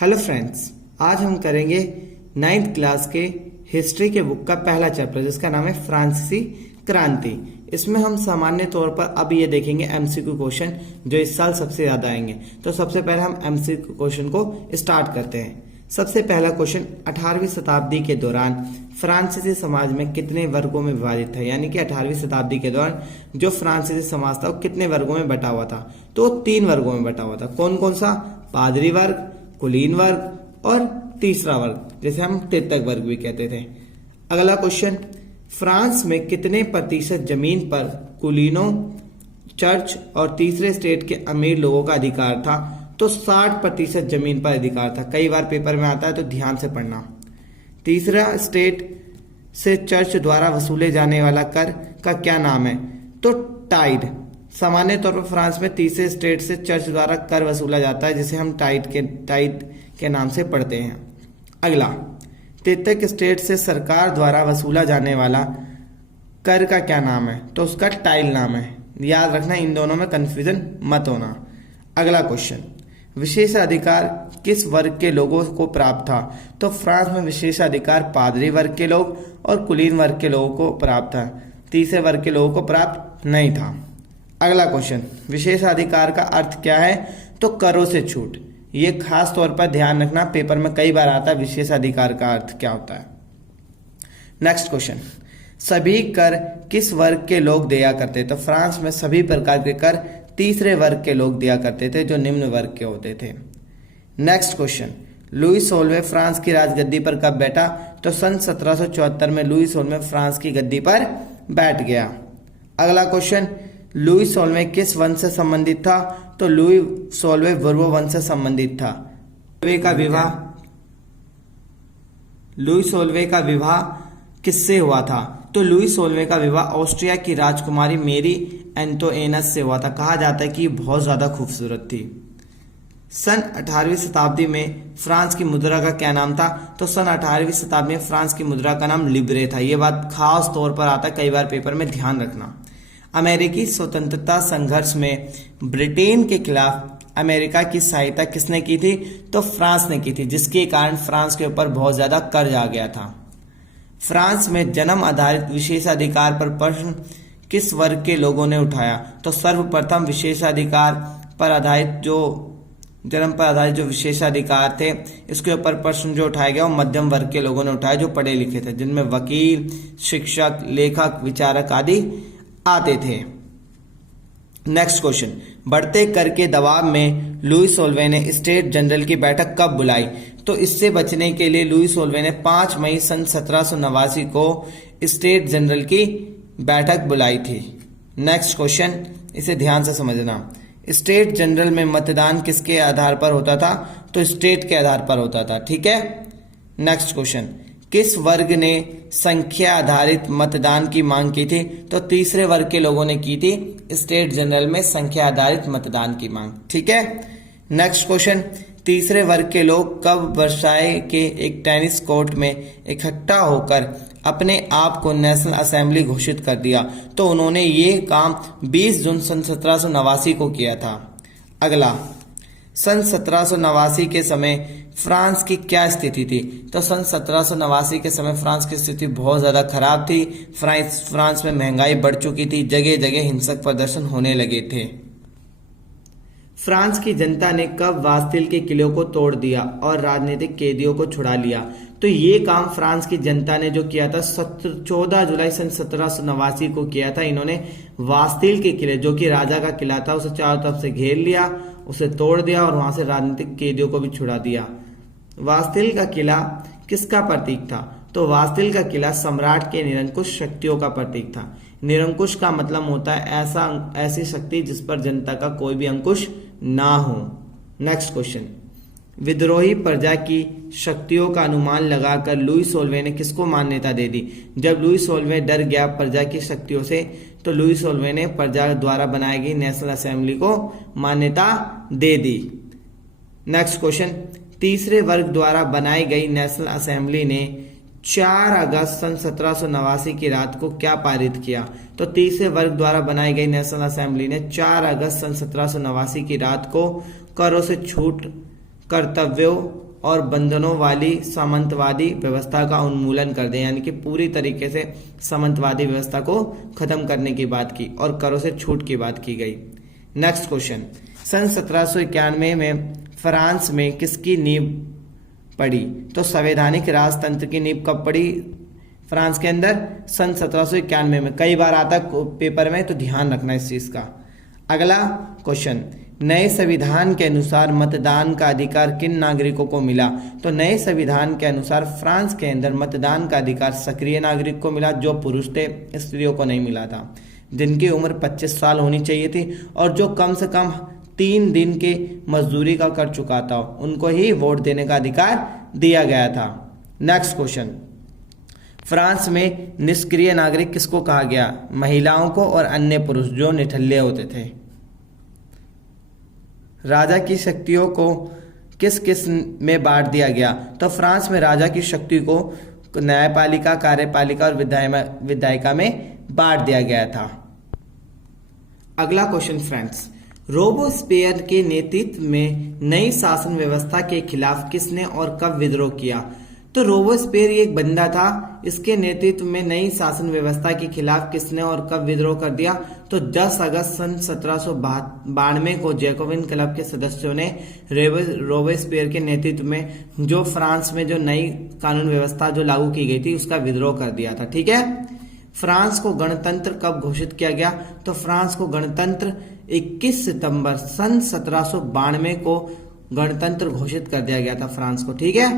Hello friends, आज हम करेंगे 9th क्लास के हिस्ट्री के बुक का पहला चैप्टर जिसका नाम है फ्रांसीसी क्रांति। इसमें हम सामान्य तौर पर अब ये देखेंगे एमसीक्यू क्वेश्चन जो इस साल सबसे ज्यादा आएंगे। तो सबसे पहले हम एमसीक्यू क्वेश्चन को स्टार्ट करते हैं। सबसे पहला क्वेश्चन, 18वीं शताब्दी के दौरान फ्रांसीसी समाज में कितने वर्गों में विभाजित था? यानी कि 18वीं शताब्दी के दौरान जो फ्रांसीसी समाज था वो कितने वर्गों में बटा हुआ था? तो 3 वर्गों में बटा हुआ था। कौन कौन सा? पादरी वर्ग, कुलीन वर्ग और तीसरा वर्ग जिसे हम तृतीयक वर्ग भी कहते थे। अगला क्वेश्चन, फ्रांस में कितने प्रतिशत जमीन पर कुलीनों, चर्च और तीसरे स्टेट के अमीर लोगों का अधिकार था? तो 60% जमीन पर अधिकार था। कई बार पेपर में आता है तो ध्यान से पढ़ना। तीसरा स्टेट से चर्च द्वारा वसूले जाने वाला कर का क्या नाम है? तो टाइड। सामान्य तौर पर फ्रांस में तीसरे स्टेट से चर्च द्वारा कर वसूला जाता है जिसे हम टाइड के नाम से पढ़ते हैं। अगला, तृतीयक स्टेट से सरकार द्वारा वसूला जाने वाला कर का क्या नाम है? तो उसका टाइल नाम है। याद रखना, इन दोनों में कंफ्यूजन मत होना। अगला क्वेश्चन, विशेषाधिकार किस वर्ग के लोगों को प्राप्त था? तो फ्रांस में विशेषाधिकार पादरी वर्ग के लोग और कुलीन वर्ग के लोगों को प्राप्त था। तीसरे वर्ग के लोगों को प्राप्त नहीं था। अगला क्वेश्चन, विशेषाधिकार का अर्थ क्या है? तो करों से छूट। ये खास तौर पर ध्यान रखना, पेपर में कई बार आता है विशेषाधिकार का अर्थ क्या होता है। नेक्स्ट क्वेश्चन, सभी कर किस वर्ग के लोग दिया करते? तो फ्रांस में सभी प्रकार के कर तीसरे वर्ग के लोग दिया करते थे जो निम्न वर्ग के होते थे। नेक्स्ट क्वेश्चन, लुई 16वें फ्रांस की राजगद्दी पर कब बैठा? तो सन 1774 में लुई 16वें फ्रांस की गद्दी पर बैठ गया। अगला क्वेश्चन, लुई 16वें किस वंश से संबंधित था? तो लुई 16वें बुर्बो वंश से संबंधित था। लुई 16वें का विवाह किससे हुआ था? तो लुई 16वें का विवाह ऑस्ट्रिया की राजकुमारी मेरी एंटोइनस से हुआ था। कहा जाता है कि बहुत ज्यादा खूबसूरत थी। सन 18वीं शताब्दी में फ्रांस की मुद्रा का क्या नाम था? तो सन 18वीं शताब्दी में फ्रांस की मुद्रा का नाम लिब्रे था। यह बात खास तौर पर आता है, कई बार पेपर में ध्यान रखना। अमेरिकी स्वतंत्रता संघर्ष में ब्रिटेन के खिलाफ अमेरिका की सहायता किसने की थी? तो फ्रांस ने की थी, जिसके कारण फ्रांस के ऊपर बहुत ज्यादा कर्ज आ गया था। फ्रांस में जन्म आधारित विशेषाधिकार पर प्रश्न किस वर्ग के लोगों ने उठाया? तो सर्वप्रथम विशेषाधिकार पर आधारित जन्म पर आधारित जो विशेषाधिकार थे इसके ऊपर प्रश्न जो उठाया गया वो मध्यम वर्ग के लोगों ने उठाया जो पढ़े लिखे थे, जिनमें वकील, शिक्षक, लेखक, विचारक आदि आते थे। नेक्स्ट क्वेश्चन, बढ़ते कर के दबाव में लुई 16वें ने स्टेट जनरल की बैठक कब बुलाई? तो इससे बचने के लिए लुई 16वें ने 5 मई सन 1789 को स्टेट जनरल की बैठक बुलाई थी। नेक्स्ट क्वेश्चन, इसे ध्यान से समझना। स्टेट जनरल में मतदान किसके आधार पर होता था? तो स्टेट के आधार पर होता था। ठीक है। नेक्स्ट क्वेश्चन, किस वर्ग ने संख्या आधारित मतदान की मांग की थी? तो तीसरे वर्ग के लोगों ने की थी स्टेट जनरल में संख्या आधारित मतदान की मांग। ठीक है। नेक्स्ट क्वेश्चन, तीसरे वर्ग के लोग कब वर्साय के एक टेनिस कोर्ट में इकट्ठा होकर अपने आप को नेशनल असेंबली घोषित कर दिया? तो उन्होंने ये काम 20 जून सन 1789 को किया था। अगला, सन 1789 के समय फ्रांस की क्या स्थिति थी? तो सन 1789 के समय फ्रांस की स्थिति बहुत ज्यादा खराब थी। फ्रांस में महंगाई बढ़ चुकी थी, जगह जगह हिंसक प्रदर्शन होने लगे थे। फ्रांस की जनता ने कब बास्तिल के किलों को तोड़ दिया और राजनीतिक कैदियों को छुड़ा लिया? तो ये काम फ्रांस की जनता ने जो किया था 14 जुलाई सन 1789 को किया था। इन्होंने बास्तिल के किले, जो कि राजा का किला था, उसे चारों तरफ से घेर लिया, उसे तोड़ दिया और वहां से राजनीतिक कैदियों को भी छुड़ा दिया। बास्तिल का किला किसका प्रतीक था? तो बास्तिल का किला सम्राट के निरंकुश शक्तियों का प्रतीक था। निरंकुश का मतलब होता है ऐसी शक्ति जिस पर जनता का कोई भी अंकुश ना हो। नेक्स्ट क्वेश्चन, विद्रोही प्रजा की शक्तियों का अनुमान लगाकर लुई 16वें ने किसको मान्यता दे दी? जब लुई 16वें डर गया प्रजा की शक्तियों से तो लुई 16वें ने प्रजा द्वारा बनाई गई नेशनल असेंबली को मान्यता दे दी। नेक्स्ट क्वेश्चन, तीसरे वर्ग द्वारा बनाई गई नेशनल असेंबली ने 4 अगस्त सन 1789 की रात को क्या पारित किया? तो तीसरे वर्ग द्वारा बनाई गई नेशनल असेंबली ने 4 अगस्त सन 1789 की रात को करों से छूट, कर्तव्यों और बंधनों वाली सामंतवादी व्यवस्था का उन्मूलन कर दें, यानी कि पूरी तरीके से सामंतवादी व्यवस्था को खत्म करने की बात की और करों से छूट की बात की गई। नेक्स्ट क्वेश्चन, सन 1791 में फ्रांस में किसकी नींव पड़ी? तो संवैधानिक राजतंत्र की नींव कब पड़ी फ्रांस के अंदर? सन 1791 में। कई बार आता पेपर में, तो ध्यान रखना इस चीज का। अगला क्वेश्चन, नए संविधान के अनुसार मतदान का अधिकार किन नागरिकों को मिला? तो नए संविधान के अनुसार फ्रांस के अंदर मतदान का अधिकार सक्रिय नागरिक को मिला, जो पुरुष थे, स्त्रियों को नहीं मिला था, जिनकी उम्र 25 साल होनी चाहिए थी और जो कम से कम 3 दिन की मजदूरी का कर चुका था, उनको ही वोट देने का अधिकार दिया गया था। नेक्स्ट क्वेश्चन, फ्रांस में निष्क्रिय नागरिक किसको कहा गया? महिलाओं को और अन्य पुरुष जो निठल्ले होते थे। राजा की शक्तियों को किस किस में बांट दिया गया? तो फ्रांस में राजा की शक्ति को न्यायपालिका, कार्यपालिका और विधायिका में बांट दिया गया था। अगला क्वेश्चन फ्रेंड्स, रोबोस्पियर के नेतृत्व में नई शासन व्यवस्था के खिलाफ किसने और कब विद्रोह किया? तो रोबोस्पियर एक बंदा था, इसके नेतृत्व में नई शासन व्यवस्था के खिलाफ किसने और कब विद्रोह कर दिया? तो 10 अगस्त सन 1792 को जैकोबिन क्लब के सदस्यों ने रोबोस्पियर के नेतृत्व में जो फ्रांस में जो नई कानून व्यवस्था जो लागू की गई थी उसका विद्रोह कर दिया था। ठीक है। फ्रांस को गणतंत्र कब घोषित किया गया? तो फ्रांस को गणतंत्र 21 सितंबर सन 1792 को गणतंत्र घोषित कर दिया गया था फ्रांस को। ठीक है,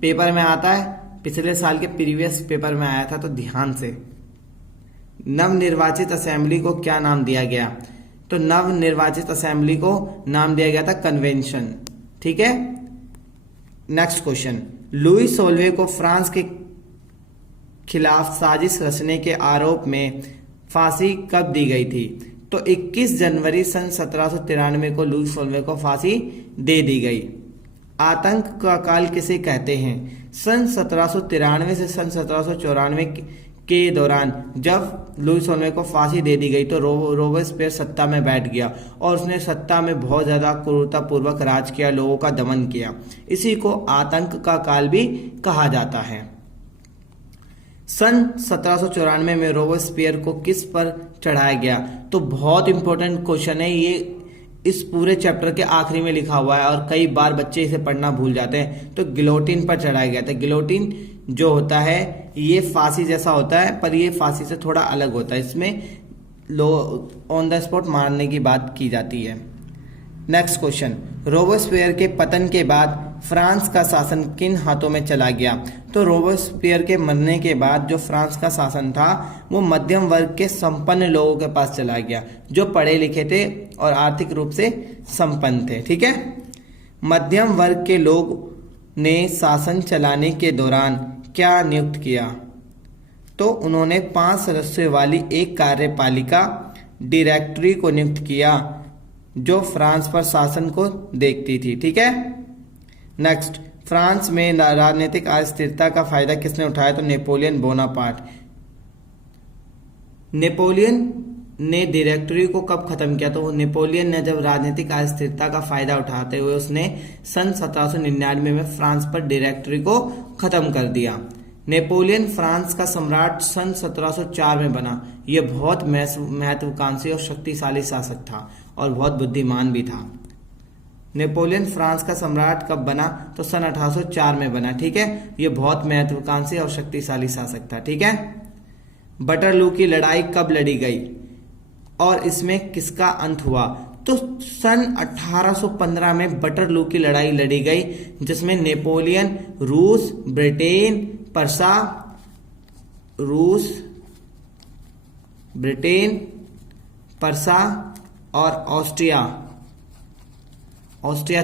पेपर में आता है, पिछले साल के प्रीवियस पेपर में आया था, तो ध्यान से। नवनिर्वाचित असेंबली को क्या नाम दिया गया? तो नवनिर्वाचित असेंबली को नाम दिया गया था कन्वेंशन। ठीक है। नेक्स्ट क्वेश्चन, लुई सोल्वे को फ्रांस के खिलाफ साजिश रचने के आरोप में फांसी कब दी गई थी? तो 21 जनवरी सन 1793 को लुई सोल्वे को फांसी दे दी गई। आतंक का काल किसे कहते हैं? सन 1793 से सन 1794 के दौरान जब लुई सोल्वे को फांसी दे दी गई तो रोबेस्पियर सत्ता में बैठ गया और उसने सत्ता में बहुत ज्यादा क्रूरतापूर्वक राज किया, लोगों का दमन किया। इसी को आतंक का काल भी कहा जाता है। सन 1794 में रोबेस्पियर को किस पर चढ़ाया गया? तो बहुत इंपॉर्टेंट क्वेश्चन है ये, इस पूरे चैप्टर के आखिरी में लिखा हुआ है और कई बार बच्चे इसे पढ़ना भूल जाते हैं। तो गिलोटिन पर चढ़ाया गया था। गिलोटिन जो होता है ये फांसी जैसा होता है, पर ये फांसी से थोड़ा अलग होता है। इसमें लोग ऑन द स्पॉट मारने की बात की जाती है। नेक्स्ट क्वेश्चन, रोबेस्पियर के पतन के बाद फ्रांस का शासन किन हाथों में चला गया? तो रोबेस्पियर के मरने के बाद जो फ्रांस का शासन था वो मध्यम वर्ग के संपन्न लोगों के पास चला गया, जो पढ़े लिखे थे और आर्थिक रूप से संपन्न थे। ठीक है। मध्यम वर्ग के लोग ने शासन चलाने के दौरान क्या नियुक्त किया? तो उन्होंने 5 सदस्यों वाली एक कार्यपालिका डायरेक्टरी को नियुक्त किया जो फ्रांस पर शासन को देखती थी। ठीक है। नेक्स्ट, फ्रांस में राजनीतिक अस्थिरता का फायदा किसने उठाया? तो नेपोलियन बोनापार्ट। नेपोलियन ने डायरेक्टरी को कब खत्म किया? तो नेपोलियन ने जब राजनीतिक अस्थिरता का फायदा उठाते हुए उसने सन 1799 में फ्रांस पर डायरेक्टरी को खत्म कर दिया। नेपोलियन फ्रांस का सम्राट सन 1704 में बना। यह बहुत महत्वाकांक्षी और शक्तिशाली शासक था और बहुत बुद्धिमान भी था। नेपोलियन फ्रांस का सम्राट कब बना? तो सन 1804 में बना। ठीक है। यह बहुत महत्वाकांक्षी और शक्तिशाली शासक था। ठीक है। बटरलू की लड़ाई कब लड़ी गई और इसमें किसका अंत हुआ? तो सन 1815 में बटरलू की लड़ाई लड़ी गई, जिसमें नेपोलियन रूस, ब्रिटेन, पर्सा और ऑस्ट्रिया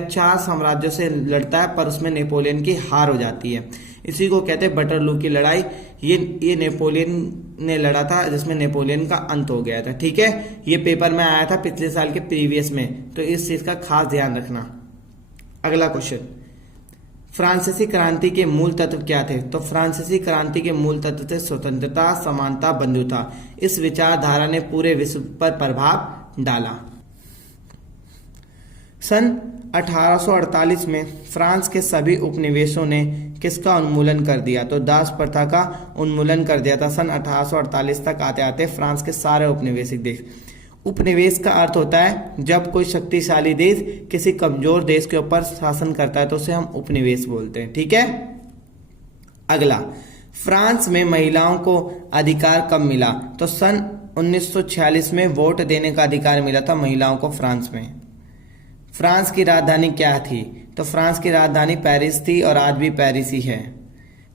4 साम्राज्यों से लड़ता है, पर उसमें नेपोलियन की हार हो जाती है। इसी को कहते हैं बटरलू की लड़ाई। ये नेपोलियन ने लड़ा था, जिसमें नेपोलियन का अंत हो गया था। ठीक है। ये पेपर में आया था पिछले साल के प्रीवियस में, तो इस चीज का खास ध्यान रखना। अगला क्वेश्चन, फ्रांसीसी क्रांति के मूल तत्व क्या थे? तो फ्रांसीसी क्रांति के मूल तत्व थे स्वतंत्रता, समानता, बंधुता। इस विचारधारा ने पूरे विश्व पर प्रभाव डाला। सन 1848 में फ्रांस के सभी उपनिवेशों ने किसका उन्मूलन कर दिया? तो दास प्रथा का उन्मूलन कर दिया था सन 1848 तक। आते आते फ्रांस के सारे उपनिवेशिक देश। उपनिवेश का अर्थ होता है जब कोई शक्तिशाली देश किसी कमजोर देश के ऊपर शासन करता है तो उसे हम उपनिवेश बोलते हैं। ठीक है। अगला, फ्रांस में महिलाओं को अधिकार कब मिला? तो सन 1946 में वोट देने का अधिकार मिला था महिलाओं को फ्रांस में। फ्रांस की राजधानी क्या थी? तो फ्रांस की राजधानी पेरिस थी और आज भी पेरिस ही है।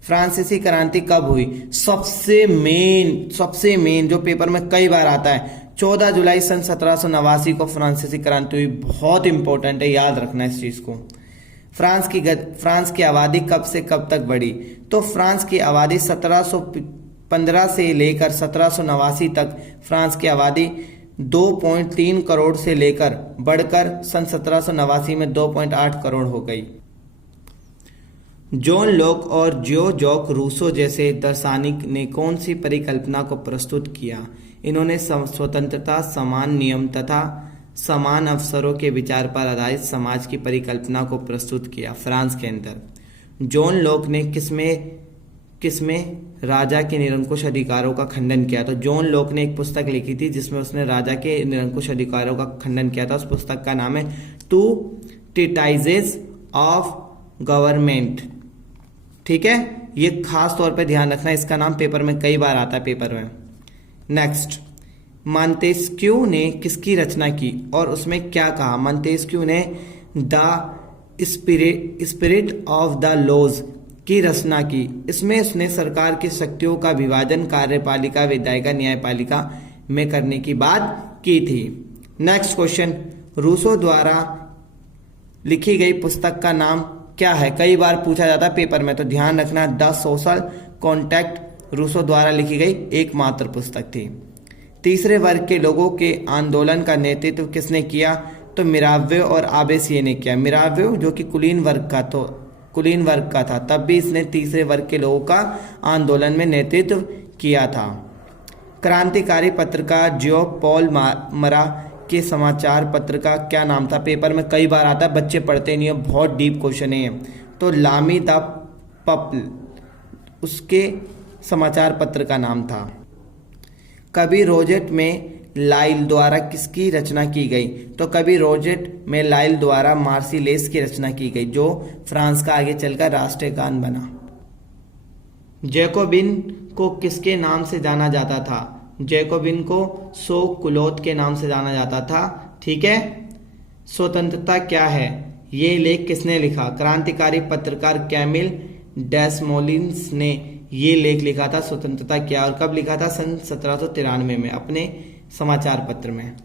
फ्रांसीसी क्रांति कब हुई? सबसे मेन जो पेपर में कई बार आता है, 14 जुलाई सन 1789 को फ्रांसीसी क्रांति हुई। बहुत इंपॉर्टेंट है, याद रखना इस चीज को। फ्रांस की आबादी कब से कब तक बढ़ी? तो फ्रांस की आबादी 1715 से लेकर 1789 तक फ्रांस की आबादी 2.3 करोड़ से लेकर बढ़कर सन 1789 में 2.8 करोड़ हो गई। जॉन लॉक और जियो जॉक रूसो जैसे दार्शनिक ने कौन सी परिकल्पना को प्रस्तुत किया? इन्होंने स्वतंत्रता, समान नियम तथा समान अवसरों के विचार पर आधारित समाज की परिकल्पना को प्रस्तुत किया फ्रांस के अंदर। जॉन लॉक ने किसमें राजा के निरंकुश अधिकारों का खंडन किया? तो जॉन लॉक ने एक पुस्तक लिखी थी जिसमें उसने राजा के निरंकुश अधिकारों का खंडन किया था। उस पुस्तक का नाम है टू ट्रीटाइजेस ऑफ गवर्नमेंट। ठीक है, ये खास तौर पे ध्यान रखना, इसका नाम पेपर में कई बार आता है पेपर में। नेक्स्ट, मॉन्टेस्क्यू ने किसकी रचना की और उसमें क्या कहा? मॉन्टेस्क्यू ने the spirit of the laws की रचना की। इसमें उसने सरकार की शक्तियों का विभाजन कार्यपालिका, विधायिका, न्यायपालिका में करने की बात की थी। नेक्स्ट क्वेश्चन, रूसो द्वारा लिखी गई पुस्तक का नाम क्या है? कई बार पूछा जाता है पेपर में, तो ध्यान रखना, द सोशल कॉन्ट्रैक्ट रूसो द्वारा लिखी गई एकमात्र पुस्तक थी। तीसरे वर्ग के लोगों के आंदोलन का नेतृत्व किसने किया? तो मिराव्यो और आबेसिये ने किया। मिराव्यो जो कि कुलीन वर्ग का था, तब भी इसने तीसरे वर्ग के लोगों का आंदोलन में नेतृत्व किया था। क्रांतिकारी पत्रकार जियो पॉल मरा के समाचार पत्र का क्या नाम था? पेपर में कई बार आता है, बच्चे पढ़ते नहीं है, बहुत डीप क्वेश्चन है। तो लामी द पप्ल उसके समाचार पत्र का नाम था। कवि रोजेट में लाइल द्वारा किसकी रचना की गई? तो कवि रोजेट में लाइल द्वारा मार्सिलेस की रचना की गई, जो फ्रांस का आगे चलकर राष्ट्रीय गान बना। जैकोबिन को किसके नाम से जाना जाता था? जैकोबिन को सो कुलोत के नाम से जाना जाता था। ठीक है। स्वतंत्रता क्या है, ये लेख किसने लिखा? क्रांतिकारी पत्रकार कैमिल डेसमोलिन्स ने ये लेख लिखा था, स्वतंत्रता क्या, और कब लिखा था? सन 1793 में अपने समाचार पत्र में।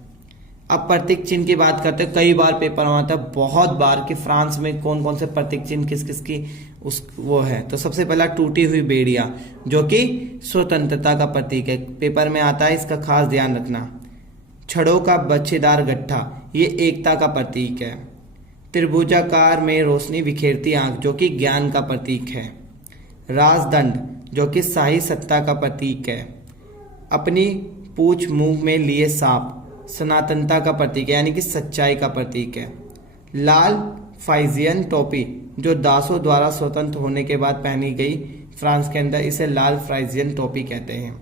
अब प्रतीक चिन्ह की बात करते हैं, कई बार पेपर में आता है, बहुत बार, कि फ्रांस में कौन कौन से प्रतीक चिन्ह किस किस की वो है। तो सबसे पहला टूटी हुई बेड़िया, जो कि स्वतंत्रता का प्रतीक है, पेपर में आता है, इसका खास ध्यान रखना। छड़ों का बच्चेदार गट्ठा, ये एकता का प्रतीक है। त्रिभुजाकार में रोशनी बिखेरती आंख, जो कि ज्ञान का प्रतीक है। राजदंड, जो कि शाही सत्ता का प्रतीक है। अपनी पूछ मुंह में लिए सांप, सनातनता का प्रतीक है, यानी कि सच्चाई का प्रतीक है। लाल फ्राइजियन टोपी, जो दासों द्वारा स्वतंत्र होने के बाद पहनी गई फ्रांस के अंदर, इसे लाल फ्राइजियन टोपी कहते हैं।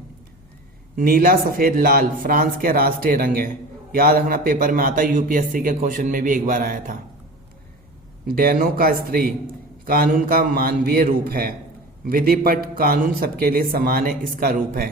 नीला सफेद लाल फ्रांस के राष्ट्रीय रंग है, याद रखना, पेपर में आता है, यूपीएससी के क्वेश्चन में भी एक बार आया था। डैनो का स्त्री कानून का मानवीय रूप है। विधिपट कानून सबके लिए समान है, इसका रूप है।